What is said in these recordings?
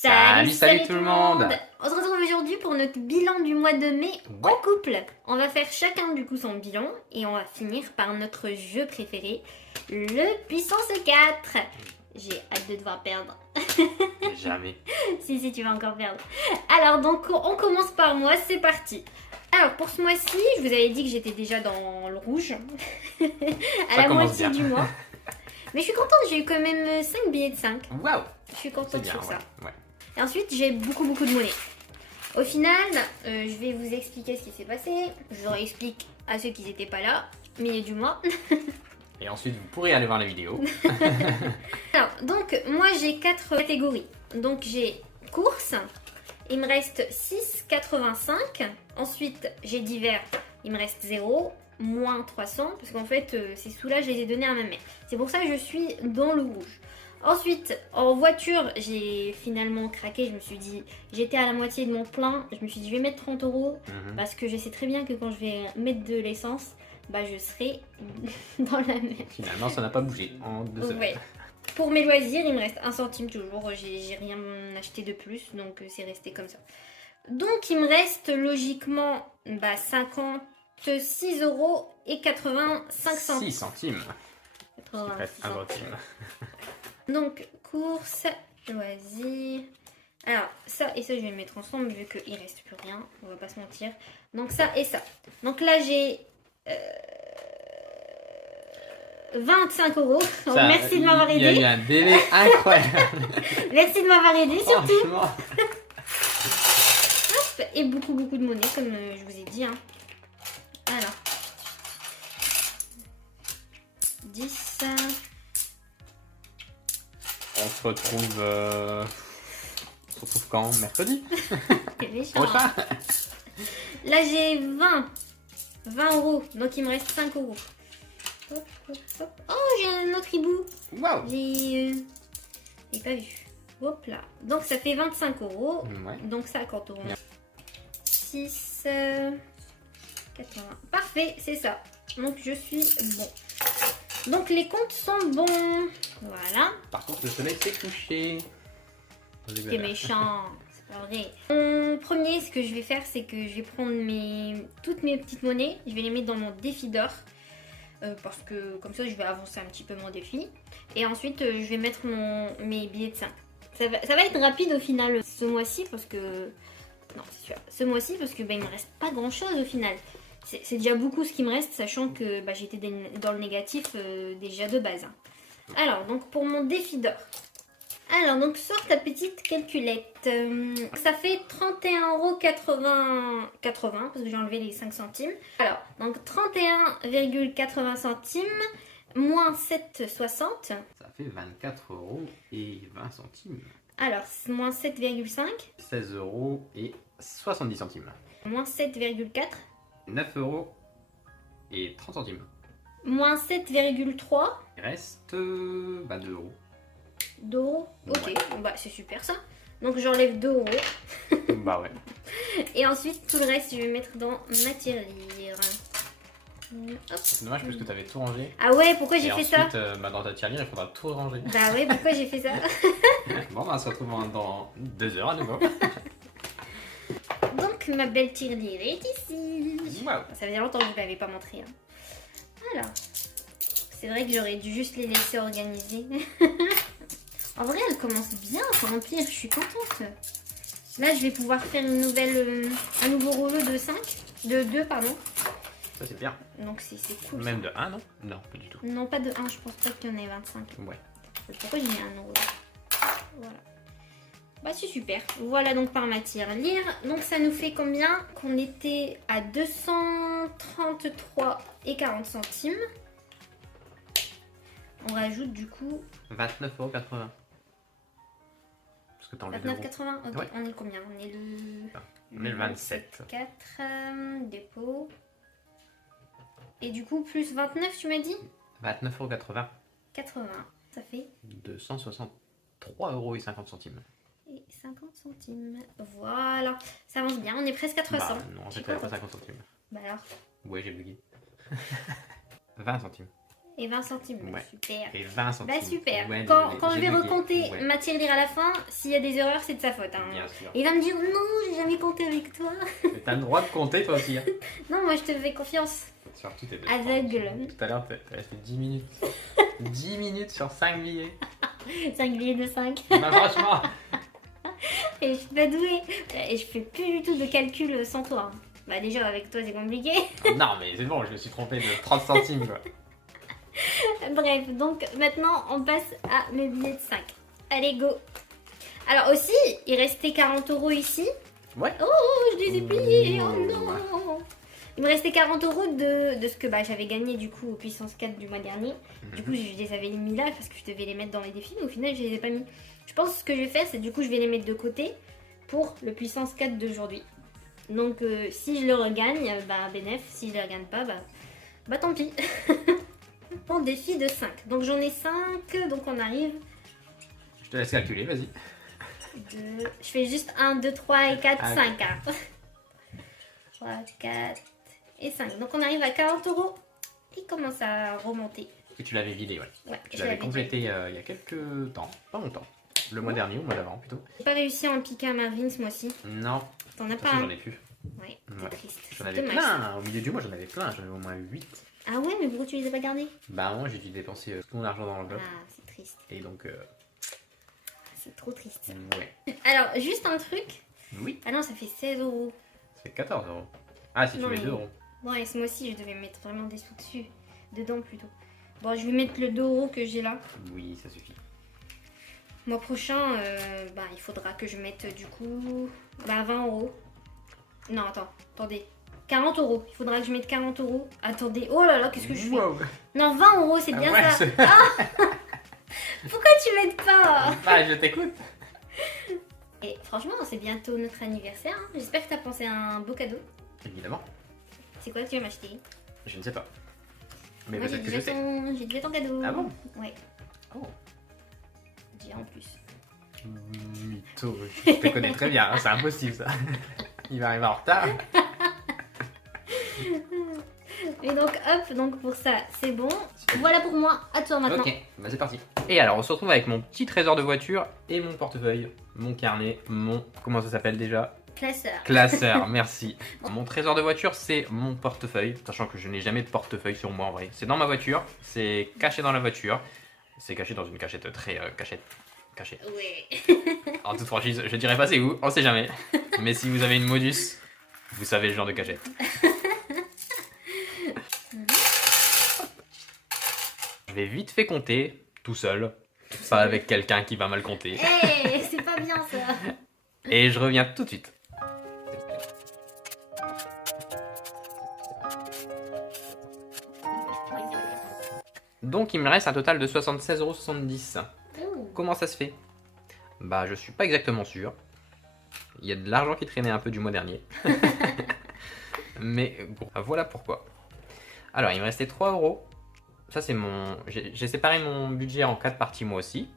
Salut tout le monde. On se retrouve aujourd'hui pour notre bilan du mois de mai en couple. On va faire chacun du coup son bilan et on va finir par notre jeu préféré, le puissance 4. J'ai hâte de devoir perdre. Jamais. Si, tu vas encore perdre. Alors donc on commence par moi, c'est parti. Alors pour ce mois-ci, je vous avais dit que j'étais déjà dans le rouge à la moitié du mois. Mais je suis contente, j'ai eu quand même 5 billets de 5. Waouh. Je suis contente sur ça. Ouais. Et ensuite, j'ai beaucoup de monnaie. Au final, je vais vous expliquer ce qui s'est passé. Je leur explique à ceux qui n'étaient pas là, milieu du mois. Et ensuite, vous pourrez aller voir la vidéo. Alors, donc, moi, j'ai 4 catégories. Donc, j'ai course. Il me reste 6,85. Ensuite, j'ai divers. Il me reste 0. Moins 300. Parce qu'en fait, ces sous-là, je les ai donnés à ma mère. C'est pour ça que je suis dans le rouge. Ensuite, en voiture, j'ai finalement craqué. Je me suis dit, j'étais à la moitié de mon plein. Je me suis dit, je vais mettre 30 € parce que je sais très bien que quand je vais mettre de l'essence, bah, je serai dans la mer. Finalement, ça n'a pas bougé en 2 semaines. Ouais. Pour mes loisirs, il me reste 1 centime toujours. J'ai rien acheté de plus, donc c'est resté comme ça. Donc, il me reste logiquement 56,85 €. 6 centimes. 86 un centime. Donc, course, loisirs. Alors, ça et ça, je vais le mettre ensemble vu qu'il reste plus rien. On va pas se mentir. Donc, ça et ça. Donc là, j'ai 25 €. Ça, merci de m'avoir aidé. Il y a eu un délai incroyable. Merci de m'avoir aidé surtout. Franchement. Hop, et beaucoup de monnaie, comme je vous ai dit. Hein. Alors, 10. On se retrouve quand? Mercredi. C'est méchant. Prochain. Là, j'ai 20 €. Donc, il me reste 5 €. Hop, hop, hop. Oh, j'ai un autre hibou. Waouh. J'ai pas vu. Hop là. Donc, ça fait 25 €. Ouais. Donc, 50 €. 6, 80. Parfait, c'est ça. Donc, je suis bon. Donc, les comptes sont bons. Voilà. Par contre, le soleil s'est couché. T'es méchant, c'est pas vrai. Mon premier, ce que je vais faire, c'est que je vais prendre toutes mes petites monnaies. Je vais les mettre dans mon défi d'or. Parce que comme ça, je vais avancer un petit peu mon défi. Et ensuite, je vais mettre mes billets de 5. Ça va être rapide au final ce mois-ci parce que... Non, c'est sûr. Ce mois-ci parce que il me reste pas grand-chose au final. C'est déjà beaucoup ce qui me reste, sachant que j'étais dans le négatif déjà de base. Hein. Alors, donc pour mon défi d'or. Alors, donc sors ta petite calculette. Ça fait 31,80 €, parce que j'ai enlevé les 5 centimes. Alors, donc 31,80 centimes moins 7,60. Ça fait 24,20 €. Alors, moins 7,5. 16,70 €. Moins 7,4. 9,30 €. Moins 7,3. Il reste 2 €. d'euros. Ok, Ouais. C'est super ça. Donc j'enlève 2 €. Bah ouais. Et ensuite, tout le reste, je vais mettre dans ma tirelire. Hop. C'est dommage parce que tu avais tout rangé. Ah ouais, pourquoi j'ai Et fait ça? ensuite, dans ta tirelire, il faudra tout ranger. Bah ouais, pourquoi j'ai fait ça? Bon, on se retrouve dans 2 heures à nouveau. Donc ma belle tirelire est ici. Waouh. Ça faisait longtemps que je ne l'avais pas montré. Hein. Alors, c'est vrai que j'aurais dû juste les laisser organiser. En vrai, elle commence bien à se remplir, je suis contente. Là, je vais pouvoir faire un nouveau rouleau de 5, de 2, pardon. Ça, c'est bien. Donc c'est cool. Même de 1, non? Non, pas du tout. Non, pas de 1, je pense pas qu'il y en ait 25. Ouais. Pourquoi j'ai mis 1 € là? Voilà. Bah c'est super. Voilà donc par ma tirelire. Donc ça nous fait combien? Qu'on était à 233,40 €. On rajoute du coup 29,80 €. Parce que t'as enlevé 29,80 €. Ok, Ouais. on est combien? On est le 27. 4 dépôt. Et du coup, plus 29, tu m'as dit? 29,80 €. 80. Ça fait 263,50 €. et 50 centimes. Voilà. Ça avance bien. On est presque à 300. Bah non, en fait, t'avais pas 50 centimes. Bah alors. Ouais, j'ai bugué. 20 centimes. Et 20 centimes. Ouais. Super. Et 20 centimes. Bah super. Ouais, Quand je j'ai vais bugué. recompter Ouais, ma tirelire à la fin, s'il y a des erreurs, c'est de sa faute. Hein. bien sûr. Il va me dire non, j'ai jamais compté avec toi. Mais t'as le droit de compter toi aussi. Hein. Non, moi je te fais confiance. Surtout tes deux. Aveugle. Tout à l'heure, t'as resté 10 minutes. 10 minutes sur 5 billets. 5 billets de 5. Non, franchement. Et je suis pas douée. Et je fais plus du tout de calcul sans toi. Hein. Bah déjà avec toi c'est compliqué. Non, mais c'est bon, je me suis trompé de 30 centimes quoi. Bref, donc maintenant on passe à mes billets de 5. Allez, go. Alors aussi, il restait 40 € ici. Ouais. Oh, je les ai pliés. Oh non. Il me restait 40 € de ce que j'avais gagné du coup au puissance 4 du mois dernier. Du coup, je les avais mis là parce que je devais les mettre dans les défis, mais au final, je les ai pas mis. Je pense que ce que je vais faire, c'est du coup, je vais les mettre de côté pour le puissance 4 d'aujourd'hui. Donc, si je le regagne, bénef. Si je le regagne pas, tant pis. Bon, défi de 5. Donc, j'en ai 5. Donc, on arrive. Je te laisse calculer, vas-y. Je fais juste 1, 2, 3 et 4, Ah, 5. 3, 4 et 5. Donc, on arrive à 40 €. Il commence à remonter. Et tu l'avais vidé, ouais. Ouais, Tu je l'avais l'avais complété il y a quelques temps, pas longtemps. Le mois dernier ou le mois d'avant plutôt. J'ai pas réussi à en piquer à Marvin ce mois-ci. Non, T'en as de toute pas façon, un. j'en ai plus. Ouais, Ouais. c'est triste. J'en C'est avais dommage. plein, au milieu du mois j'en avais plein, j'en avais au moins 8. Ah ouais, mais pourquoi tu les as pas gardés? Bah moi j'ai dû dépenser tout mon argent dans le bloc. Ah, c'est triste. Et donc, C'est trop triste. ouais. Alors, juste un truc. Oui, Ah non, ça fait 16 €. c'est 14 €. Ah si tu Non, mets mais- 2 €. Bon, et ce mois-ci, je devais mettre vraiment des sous dessus. Dedans plutôt. Bon, je vais mettre le 2 € que j'ai là. Oui, ça suffit. Mois prochain, il faudra que je mette du coup 20 €. Non, attendez. 40 €. Il faudra que je mette 40 €. Attendez. Oh là là, qu'est-ce que je fais? Wow. Non, 20 €, c'est bien Ouais, ça. c'est- Pourquoi tu m'aides pas? Ah, je t'écoute. Et franchement, c'est bientôt notre anniversaire. Hein. J'espère que t'as pensé à un beau cadeau. Évidemment, C'est quoi que tu vas m'acheter? je ne sais pas. Mais Moi, peut-être que je sais. j'ai déjà ton cadeau. Ah bon? Ouais, Oh. déjà en plus. Mytho, je te connais très bien, hein, c'est impossible ça. Il va arriver en retard. Et donc, hop, donc pour ça, c'est bon. Voilà pour moi. À toi maintenant. Ok, bah c'est parti. Et alors on se retrouve avec mon petit trésor de voiture et mon portefeuille, mon carnet, mon... Comment ça s'appelle déjà? Classeur. Classeur, merci. Mon trésor de voiture, c'est mon portefeuille, sachant que je n'ai jamais de portefeuille sur moi en vrai. C'est dans ma voiture, c'est caché dans la voiture, c'est caché dans une cachette très cachée. Ouais. En toute franchise, je dirais pas c'est où, on sait jamais. Mais si vous avez une modus, vous savez le genre de cachette. Je vais vite fait compter, tout seul, pas avec quelqu'un qui va mal compter. Hey, c'est pas bien ça. Et je reviens tout de suite. Donc il me reste un total de 76,70 €. Ouh. Comment ça se fait? Bah je suis pas exactement sûr. Il y a de l'argent qui traînait un peu du mois dernier. Mais bon, voilà pourquoi. Alors il me restait 3 €. Ça c'est mon... J'ai séparé mon budget en 4 parties moi aussi.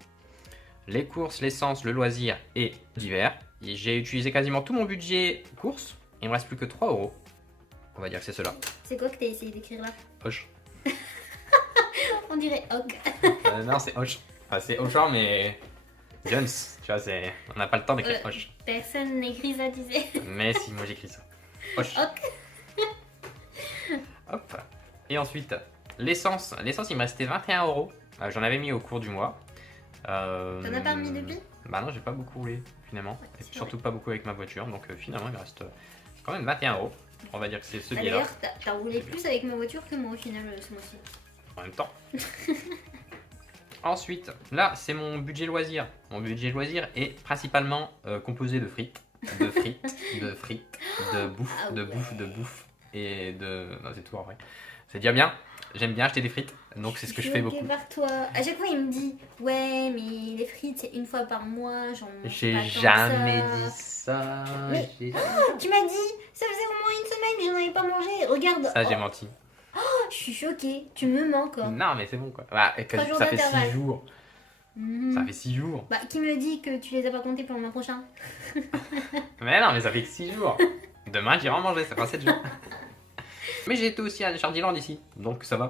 Les courses, l'essence, le loisir et divers. Et j'ai utilisé quasiment tout mon budget courses. Il me reste plus que 3 €. On va dire que c'est cela. C'est quoi que t'as essayé d'écrire là? Hoche. On dirait Hog. Non, c'est Hoche. Enfin, c'est Auchan, mais. Jones. Tu vois, c'est. On n'a pas le temps d'écrire Hoche. Personne n'écrit ça, tu sais. Mais si, moi j'écris ça. Hoche. Hog. Hop. Et ensuite, l'essence. L'essence, il me restait 21 €. J'en avais mis au cours du mois. T'en as pas remis depuis? Bah non, j'ai pas beaucoup roulé finalement. Ouais, Et c'est surtout pas beaucoup avec ma voiture. Donc finalement, il me reste quand même 21 €. On va dire que c'est ce billet-là. D'ailleurs, t'as roulé plus avec ma voiture que moi au final ce mois-ci. En même temps. Ensuite, là, c'est mon budget loisir. Mon budget loisir est principalement composé de frites, de bouffe, Ah de ouais. bouffe, de bouffe et de... Non, c'est tout en vrai. C'est déjà bien. J'aime bien acheter des frites, donc c'est ce que je fais suis ok beaucoup. par toi. À chaque fois, il me dit ouais, mais les frites c'est une fois par mois. J'en mange J'ai pas tant que jamais ça. dit ça. Mais- J'ai- Tu m'as dit, ça faisait au moins une semaine que j'en avais pas mangé. Regarde. Ça, j'ai Oh, menti. je suis choquée. Tu me mens quoi. Non, mais c'est bon quoi. Bah, et que 3 jours ça fait 6 d'intervalle. jours. Mhm. Ça fait 6 jours. Bah, qui me dit que tu les as pas comptés pour le mois prochain? Mais non, mais ça fait que 6 jours. Demain, j'irai en manger, ça fera 7 jours. Mais j'ai été aussi à Chardyland ici, donc ça va.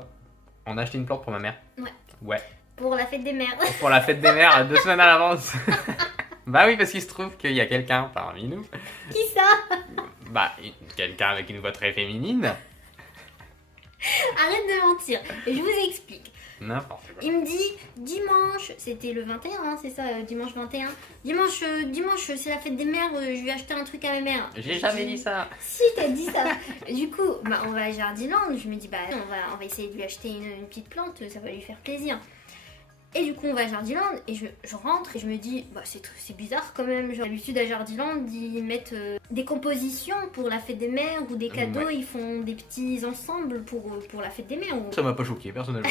On a acheté une plante pour ma mère. Ouais. Ouais. Pour la fête des mères. Pour la fête des mères, 2 semaines à l'avance. Bah oui, parce qu'il se trouve qu'il y a quelqu'un parmi nous. Qui ça? Bah, quelqu'un avec une voix très féminine. Arrête de mentir. Je vous explique. N'importe quoi. Il me dit dimanche, c'était le 21, hein, c'est ça, dimanche 21. Dimanche, c'est la fête des mères, je vais acheter un truc à ma mère. J'ai jamais dit ça. Si, t'as dit ça. Du coup, bah, on va à Jardiland. Je me dis, bah, on va essayer de lui acheter une petite plante, ça va lui faire plaisir. Et du coup, on va à Jardiland et je rentre et je me dis, bah, c'est bizarre quand même. J'ai l'habitude à Jardiland, ils mettent des compositions pour la fête des mères ou des cadeaux. Ouais. Ils font des petits ensembles pour la fête des mères. Ça m'a pas choqué, personnellement.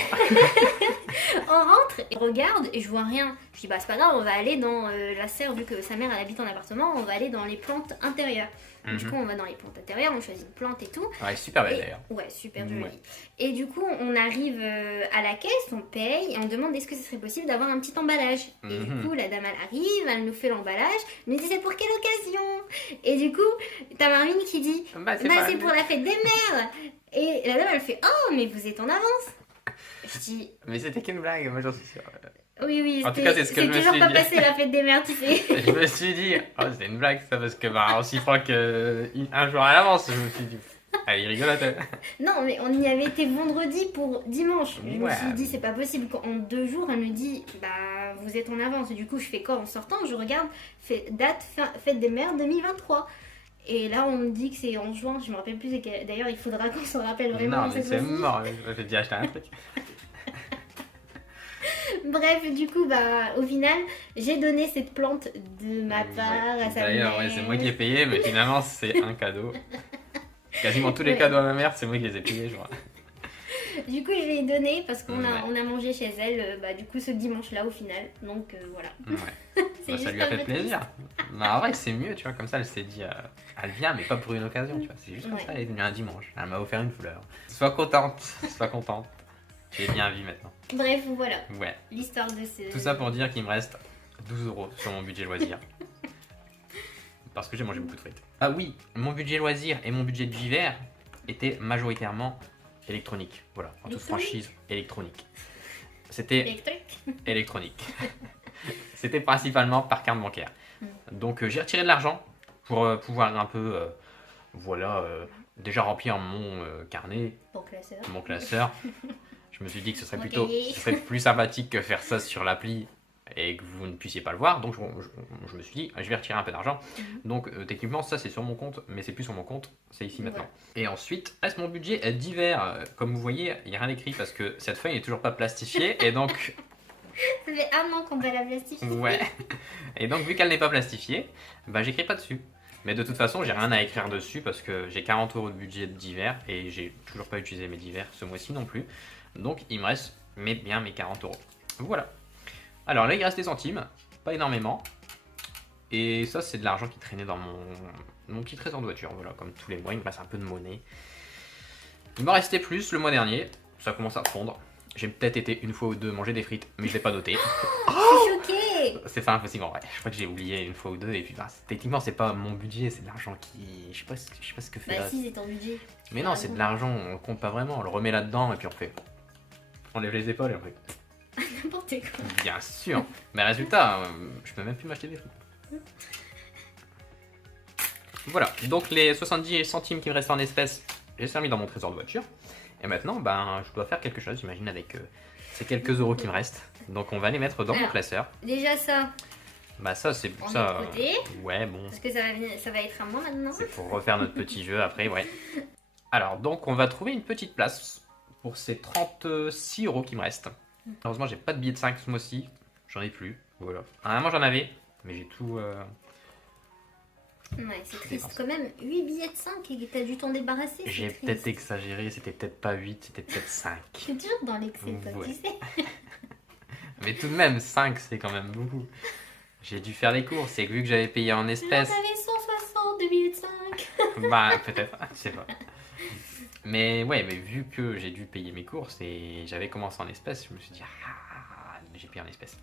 On rentre et regarde et je vois rien. Je dis, bah, c'est pas grave, on va aller dans la serre, vu que sa mère elle habite en appartement, on va aller dans les plantes intérieures. Du coup, on va dans les plantes intérieures, on choisit une plante et tout. Ouais, super belle d'ailleurs. Ouais, super jolie. Ouais. Et du coup, on arrive à la caisse, on paye et on demande est-ce que ce serait possible d'avoir un petit emballage. Et du coup, la dame elle arrive, elle nous fait l'emballage, elle nous dit c'est pour quelle occasion? Et du coup, t'as Marvin qui dit c'est pour la fête des mères. Et la dame elle fait oh, mais vous êtes en avance. Je dis mais c'était qu'une blague, moi j'en suis sûr. Oui, en tout cas, c'est ce que je me suis dit. C'est toujours pas passé la fête des mères, tu sais. Je me suis dit, oh, c'est une blague ça, parce que bah, on s'y prend qu'un jour à l'avance. Je me suis dit, allez, rigolote. Non, mais on y avait été vendredi pour dimanche. Je me suis dit, c'est pas possible. En 2 jours, elle me dit, bah, vous êtes en avance. Et du coup, je fais quoi en sortant? Je regarde, date fête des mères 2023. Et là, on me dit que c'est en juin. Je me rappelle plus. D'ailleurs, il faudra qu'on s'en rappelle vraiment. Non, mais c'est mort. J'ai dit acheter un truc. Bref, du coup, bah, au final, j'ai donné cette plante de ma part à sa mère. D'ailleurs, ouais, c'est moi qui ai payé, mais finalement, c'est un cadeau. Quasiment tous les cadeaux à ma mère, c'est moi qui les ai payés, je crois. Du coup, je l'ai donné parce qu'on a mangé chez elle, bah, du coup, ce dimanche-là, au final. Donc, voilà. Ouais. Bah, ça lui a fait plaisir. Bah, en vrai, c'est mieux, tu vois, comme ça, elle s'est dit, elle vient, mais pas pour une occasion, tu vois. C'est juste comme ça, elle est venue un dimanche. Elle m'a offert une fleur. Sois contente, sois contente. Tu es bien vie maintenant. Bref, voilà. Ouais. L'histoire de ce... Tout ça pour dire qu'il me reste 12 € sur mon budget loisir. Parce que j'ai mangé beaucoup de frites. Ah oui, mon budget loisir et mon budget d'hiver étaient majoritairement électroniques. Voilà, en toute franchise, électronique. C'était électronique. C'était principalement par carte bancaire. Donc j'ai retiré de l'argent pour pouvoir un peu, déjà remplir mon carnet, mon classeur. Je me suis dit que ce serait plus sympathique que faire ça sur l'appli et que vous ne puissiez pas le voir. Donc je me suis dit, je vais retirer un peu d'argent. Donc techniquement, ça c'est sur mon compte, mais c'est plus sur mon compte, c'est ici maintenant. Et ensuite, reste mon budget d'hiver. Comme vous voyez, il n'y a rien écrit parce que cette feuille n'est toujours pas plastifiée. Et donc... Ça fait 1 an qu'on va la plastifier. Ouais. Et donc vu qu'elle n'est pas plastifiée, bah j'écris pas dessus. Mais de toute façon, j'ai rien à écrire dessus parce que j'ai 40 € de budget d'hiver et j'ai toujours pas utilisé mes divers ce mois-ci non plus. Donc il me reste bien mes 40 €. Voilà. Alors là il reste des centimes, pas énormément. Et ça c'est de l'argent qui traînait dans mon petit trésor de voiture. Voilà, comme tous les mois il me reste un peu de monnaie. Il m'en restait plus le mois dernier, ça commence à fondre. J'ai peut-être été une fois ou deux manger des frites, mais je l'ai pas noté. Oh, je suis choquée. C'est pas impossible en vrai. Je crois que j'ai oublié une fois ou deux et puis bah, techniquement c'est pas mon budget, c'est de l'argent qui... Je sais pas ce que fait. Bah si, c'est ton budget. Mais non, c'est de l'argent, on le compte pas vraiment, on le remet là-dedans et puis on fait... On lève les épaules et on fait... N'importe quoi. Bien sûr. Mais résultat, je peux même plus m'acheter des frites. Voilà, donc les 70 centimes qui me restent en espèces, j'ai servi dans mon trésor de voiture. Et maintenant, ben, je dois faire quelque chose, j'imagine, avec ces quelques euros qui me restent. Donc on va les mettre dans mon classeur. Déjà ça. Bah ça, c'est pour ça. Ouais, bon. Parce que ça va être à moi maintenant. C'est pour refaire notre petit jeu après, ouais. Alors, donc on va trouver une petite place pour ces 36 € qui me restent. Heureusement, j'ai pas de billets de 5 ce mois-ci. J'en ai plus. Voilà. À un moment, j'en avais, mais j'ai tout... Ouais, c'est triste quand même. 8 billets de 5 et t'as dû t'en débarrasser. J'ai peut-être exagéré, c'était peut-être pas 8, c'était peut-être 5. C'est toujours dans l'excès, toi, tu sais. Mais tout de même, 5, c'est quand même beaucoup. J'ai dû faire les courses et vu que j'avais payé en espèces... Là, t'avais 160 de billets de 5. Bah, peut-être, je sais pas. Mais ouais, mais vu que j'ai dû payer mes courses et j'avais commencé en espèces, je me suis dit, j'ai payé en espèces.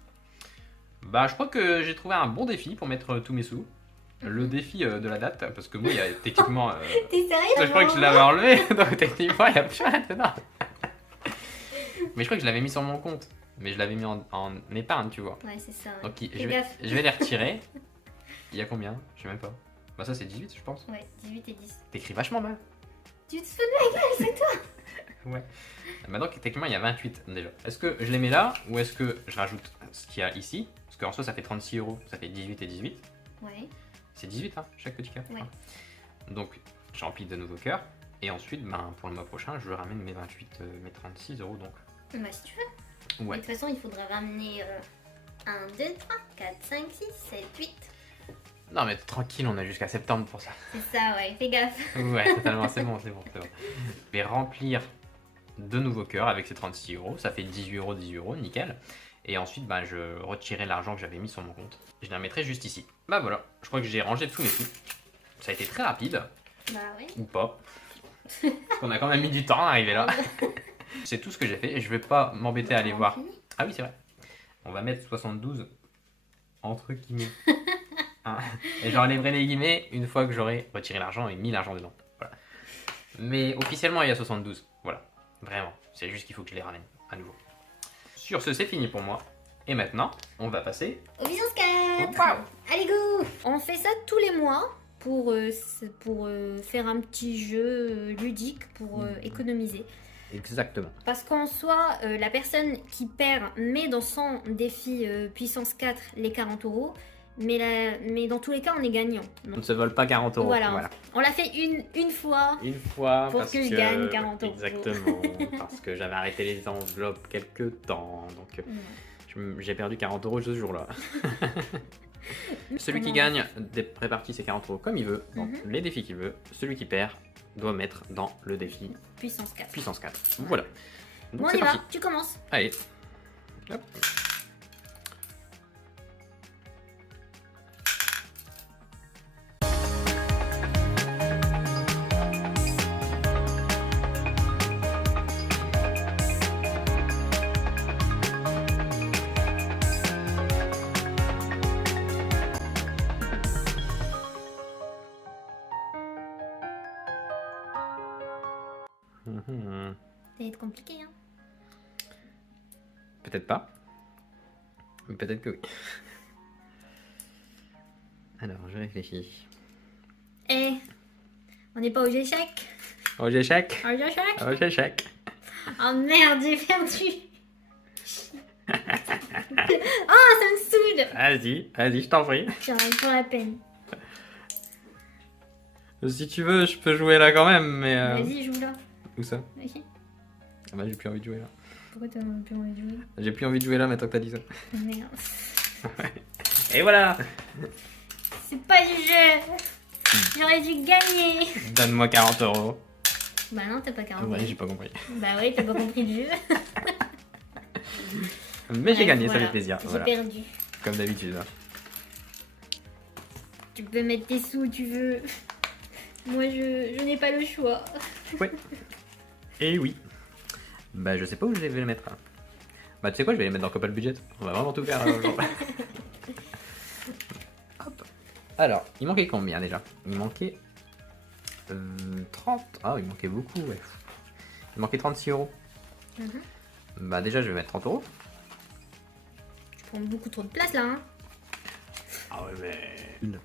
Bah, je crois que j'ai trouvé un bon défi pour mettre tous mes sous. Le défi de la date, parce que moi, il y a techniquement... T'es sérieux? Je crois que je l'avais enlevé, donc techniquement, il n'y a plus rien dedans. Mais je crois que je l'avais mis sur mon compte. Mais je l'avais mis en épargne, tu vois. Ouais, c'est ça. Ouais. Donc Fais gaffe. je vais les retirer. Il y a combien? Je sais même pas. Bah ça c'est 18 je pense. Ouais, 18 et 10. T'écris vachement mal. Tu te fous de ma gueule, c'est toi. Ouais. Maintenant techniquement il y a 28 déjà. Est-ce que je les mets là ou est-ce que je rajoute ce qu'il y a ici? Parce qu'en soi ça fait 36 €, ça fait 18 et 18. Ouais. C'est 18 hein, chaque petit cœur. Ouais. Donc je remplis de nouveaux cœurs. Et ensuite, ben, pour le mois prochain, je ramène mes 28, mes 36 € donc. Bah si tu veux. Ouais. De toute façon, il faudra ramener 1, 2, 3, 4, 5, 6, 7, 8. Non mais tranquille, on a jusqu'à septembre pour ça. C'est ça, ouais, fais gaffe. Ouais, totalement, c'est bon. Je vais remplir de nouveaux cœurs avec ces 36 €, ça fait 18 €, 18 €, nickel. Et ensuite, ben, je retirerai l'argent que j'avais mis sur mon compte. Je les remettrai juste ici. Bah voilà, je crois que j'ai rangé tous mes sous. Ça a été très rapide. Bah ouais. Ou pas. Parce qu'on a quand même mis du temps à arriver là. C'est tout ce que j'ai fait et je vais pas m'embêter à aller voir. Ah oui, c'est vrai. On va mettre 72 entre guillemets. Hein. Et j'enlèverai les guillemets une fois que j'aurai retiré l'argent et mis l'argent dedans. Voilà. Mais officiellement, il y a 72. Voilà. Vraiment. C'est juste qu'il faut que je les ramène à nouveau. Sur ce, c'est fini pour moi. Et maintenant, on va passer au Puissance 4. Wow. Allez, go. On fait ça tous les mois pour faire un petit jeu ludique pour économiser. Exactement. Parce qu'en soi, la personne qui perd met dans son défi puissance 4 les 40 €, mais dans tous les cas, on est gagnant. Donc, on ne se vole pas 40 €. Voilà. On l'a fait une fois. Une fois. Pour que je gagne 40 €. Exactement. Parce que j'avais arrêté les enveloppes quelques temps. Donc, j'ai perdu 40 € ce jour-là. Celui qui gagne répartit ses 40 € comme il veut, dans les défis qu'il veut. Celui qui perd doit mettre dans le défi puissance 4. Puissance 4. Voilà. Donc, bon, on y va, tu commences. Allez. Hop. Ça va être compliqué, hein. Peut-être pas. Mais peut-être que oui. Alors, je réfléchis. Eh, on n'est pas aux échecs. Aux échecs. Aux échecs. Aux échecs. Oh merde, j'ai perdu. Oh, ça me saoule. Vas-y, je t'en prie. J'arrive pour la peine. Si tu veux, je peux jouer là quand même, mais... Vas-y, joue là. Où ça? Ici. Ah bah j'ai plus envie de jouer là. Pourquoi t'as plus envie de jouer? J'ai plus envie de jouer là maintenant que t'as dit ça. Oh, merde. Et voilà. C'est pas du jeu. J'aurais dû gagner. Donne-moi 40 €. Bah non, t'as pas 40 €. Ouais, j'ai pas compris. Bah oui, t'as pas compris le jeu. Mais j'ai gagné, voilà. ça fait plaisir. J'ai Voilà. perdu. Comme d'habitude. Tu peux mettre tes sous où tu veux. Moi, je n'ai pas le choix. Ouais. Et oui. Bah je sais pas où je vais les mettre. Bah tu sais quoi, je vais les mettre dans Couple Budget. On va vraiment tout faire. Hop. Alors, il manquait combien déjà? Il manquait 30. Ah, il manquait beaucoup, ouais. Il manquait 36 €. Bah déjà, je vais mettre 30 €. Tu prends beaucoup trop de place là, hein. Ah ouais,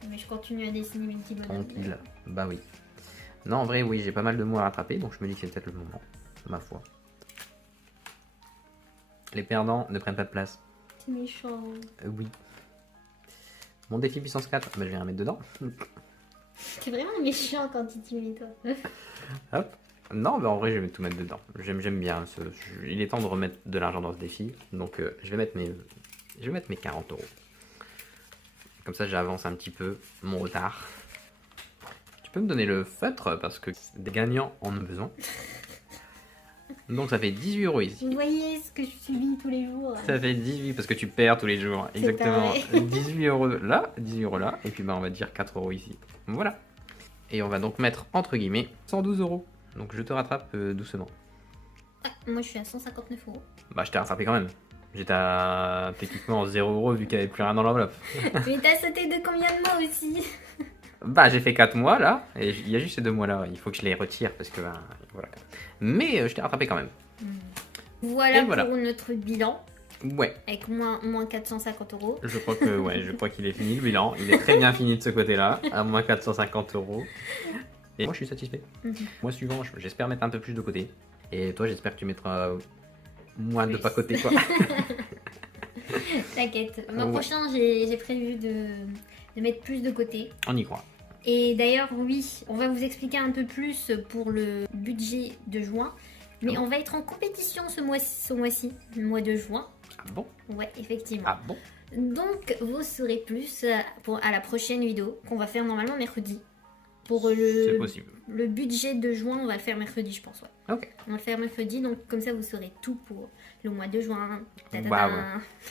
Mais je continue à dessiner mes petits bonhommes. tranquille. Bah oui. Non, en vrai, oui, j'ai pas mal de mots à rattraper, donc je me dis que c'est peut-être le moment, ma foi. Les perdants ne prennent pas de place. C'est méchant. Oui. Mon défi puissance 4, bah, je vais en mettre dedans. T'es vraiment méchant quand tu mets toi. Hop. Non, bah en vrai, je vais tout mettre dedans. J'aime bien. Il est temps de remettre de l'argent dans ce défi. Donc, je vais mettre mes 40 €. Comme ça, j'avance un petit peu mon retard. Tu peux me donner le feutre parce que des gagnants en ont besoin. Donc, ça fait 18 € ici. Vous voyez ce que je subis tous les jours. Ça fait 18 parce que tu perds tous les jours. Exactement. 18 € là, 18 € là. Et puis, bah, on va dire 4 € ici. Voilà. Et on va donc mettre entre guillemets 112 €. Donc, je te rattrape doucement. Ah, moi, je suis à 159 €. Bah, je t'ai rattrapé quand même. J'étais à techniquement 0 € vu qu'il n'y avait plus rien dans l'enveloppe. Mais t'as sauté de combien de mois aussi? Bah, j'ai fait 4 mois là, et il y a juste ces 2 mois là. Il faut que je les retire parce que voilà. Mais je t'ai rattrapé quand même. Voilà, voilà. pour notre bilan. Ouais. Avec moins 450 €. Je crois que je crois qu'il est fini le bilan. Il est très bien fini de ce côté-là, à moins 450 €. Et moi je suis satisfait. Mois suivant, j'espère mettre un peu plus de côté. Et toi, j'espère que tu mettras moins de pas côté, quoi. T'inquiète. Le mois prochain, j'ai prévu de mettre plus de côté. On y croit. Et d'ailleurs, oui, on va vous expliquer un peu plus pour le budget de juin. Mais on va être en compétition ce mois-ci, le mois de juin. Ah bon? Ouais, effectivement. Ah bon? Donc, vous saurez plus à la prochaine vidéo qu'on va faire normalement mercredi. Pour le budget de juin, on va le faire mercredi, je pense. Ouais. Ok. On va le faire mercredi, donc comme ça, vous saurez tout pour le mois de juin. Wow.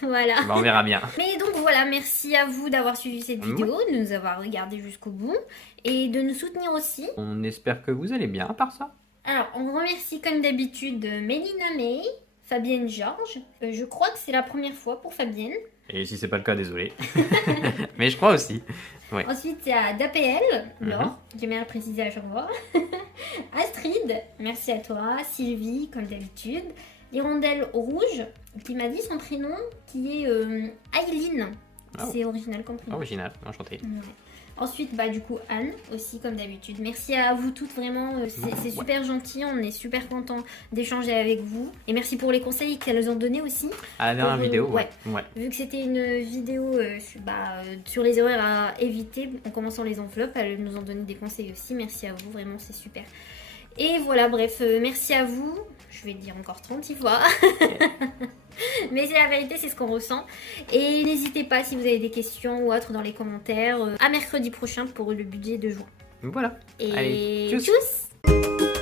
Voilà. Bah, on verra bien. Mais donc voilà, merci à vous d'avoir suivi cette vidéo, de nous avoir regardé jusqu'au bout et de nous soutenir aussi. On espère que vous allez bien à part ça. Alors, on remercie comme d'habitude Mélina May, Fabienne Georges. Je crois que c'est la première fois pour Fabienne. Et si c'est pas le cas, désolé. Mais je crois aussi. Ouais. Ensuite, il y a d'APL, Laure, j'aime bien le préciser à chaque fois. Astrid, merci à toi. Sylvie, comme d'habitude. L'hirondelle rouge, qui m'a dit son prénom, qui est Aileen. Oh. C'est original comme prénom. Original, enchanté. Ouais. Ensuite, bah, du coup, Anne aussi, comme d'habitude. Merci à vous toutes, vraiment. C'est super gentil. On est super contents d'échanger avec vous. Et merci pour les conseils qu'elles nous ont donnés aussi. À la dernière vidéo, ouais. Vu que c'était une vidéo sur les erreurs à éviter en commençant les enveloppes, elles nous ont donné des conseils aussi. Merci à vous, vraiment, c'est super. Et voilà, bref, merci à vous. Je vais le dire encore 36 fois. Mais c'est la vérité, c'est ce qu'on ressent. Et n'hésitez pas si vous avez des questions ou autres dans les commentaires. À mercredi prochain pour le budget de juin. Voilà. Et allez, tchuss. tchuss.